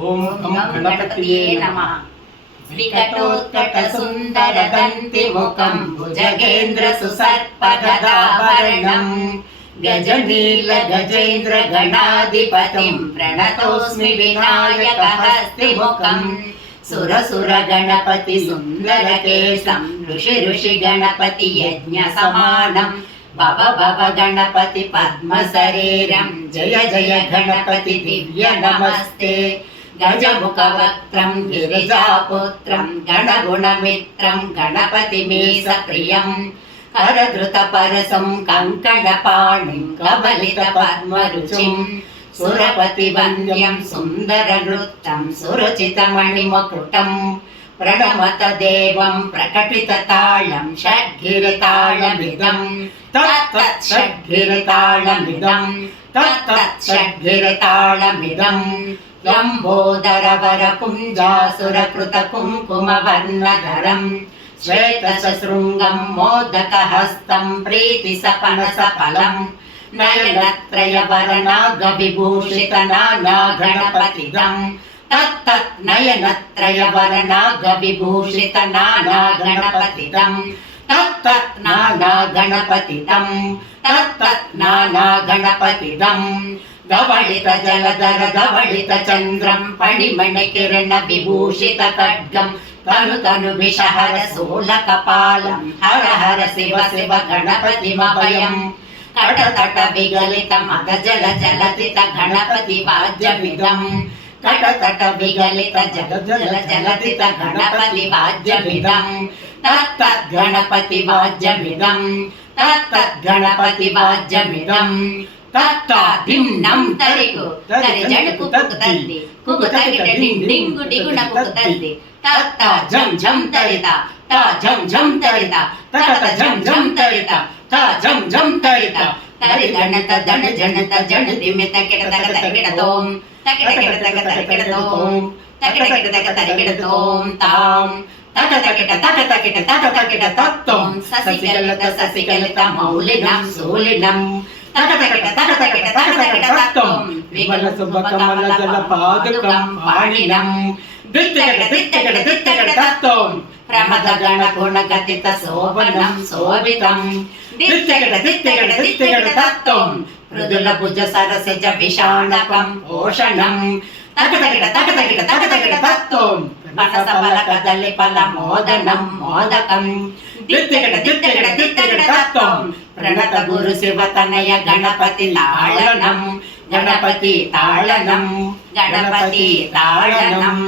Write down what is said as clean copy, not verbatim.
ఓం గం గణపతియే నమః. వికటోత్కట సుందర దంతి ముఖం భుజగేంద్ర సుసర్పగదాభరణం గజనీల గజేంద్ర గణాధిపతిం ప్రణతోస్మి వినాయక హస్తిముఖం సురసుర గణపతి సుందర కేశం ఋషి ఋషి గణపతి యజ్ఞ సమానం భవ భవ గణపతి పద్మ శరీరం జయ జయ గణపతి దివ్య నమస్తే గజముఖ వక్త్రం గిరిజాపుత్రం గణగుణమిత్రం గణపతి మీస ప్రియం కరధృత పరసం కంకణపాణిం కబలిత పద్మరుచిం సురపతి వంద్యం సుందర నృత్యం సురచిత మణిమకుటం ప్రణమత దేవం ప్రకటిత తాళం షడ్గిరితాళమిదం తత్తత్ షడ్గిరితాళమిదం తత్తత్ షడ్గిరితాళమిదం లంబోదర వర కుంజాసుర కృత కుంకుమ వర్ణధరం శ్వేత శృంగం మోదక హస్తం ప్రీతి సపన సఫలం నయనత్రయ వరనాగ విభూషిత నానా గణపతిదం తత్తత్ నయనత్రయ వరనాగ విభూషిత నానా గణపతిదం తత్తత్ నానా గణపతిదం తత్తత్ నానా గణపతిదం ధవళిత జలధర ధవళిత చంద్రం పణిమణి కిరణ విభూషిత ఖడ్గం తను తను విషహర శూల కపాలం హర హర శివ శివ గణపతిమభయం కటతట విగలిత మద జల జలతిత గణపతి వాద్యమిదం కటతట విగలిత జల జల జలతిత గణపతి వాద్యమిదం తత్తద్ గణపతి వాద్యమిదం తత్తద్ గణపతి వాద్యమిదం తత్తా దిన్నం తరికు తరి జడుకు కుకుతంది కుకుతగిట డింగు డిగుణ కుకుతంది తత్తా జం జం తరిత తా జం జం తరిత తకత జం జం తరిత తా జం జం తరిత తరి గణత దణ జనత జణ దిమిత కిట తక తరికిట తోం తకిట కిట తక తరికిట తోం తకిట కిట తక తరికిట తోం తాం తక తకిట తక తకిట తక తకిట తత్తోం ససికలిత మౌలినం సూలినం తకతకిట తకతకిట తకతకిట తత్వం విమల శుభ కమల జల పాదుకం పాణినం దిత్తకిట దిత్తకిట దిత్తకిట తత్వం ప్రమద గణ గుణ గతిత శోభనం శోభితం దిత్తకిట దిత్తకిట దిత్తకిట తత్వం మృదుల భుజ సరసజ విషాణకం పోషణం తకతకిట తకతకిట తకతకిట తత్వం మనస బల కదలి ఫల మోదనం మోదకం దిత్తకిట దిత్తకిట దిత్తకిట తత్వం ప్రణత గురు శివ తనయ గణపతి తాళనం గణపతి తాళనం గణపతి తాళనం.